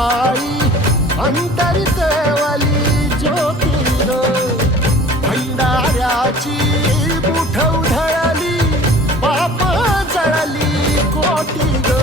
आई अंतरकेवली ज्योतीन भंडाऱ्याची मुठ उधळली पाप जळली कोटी ग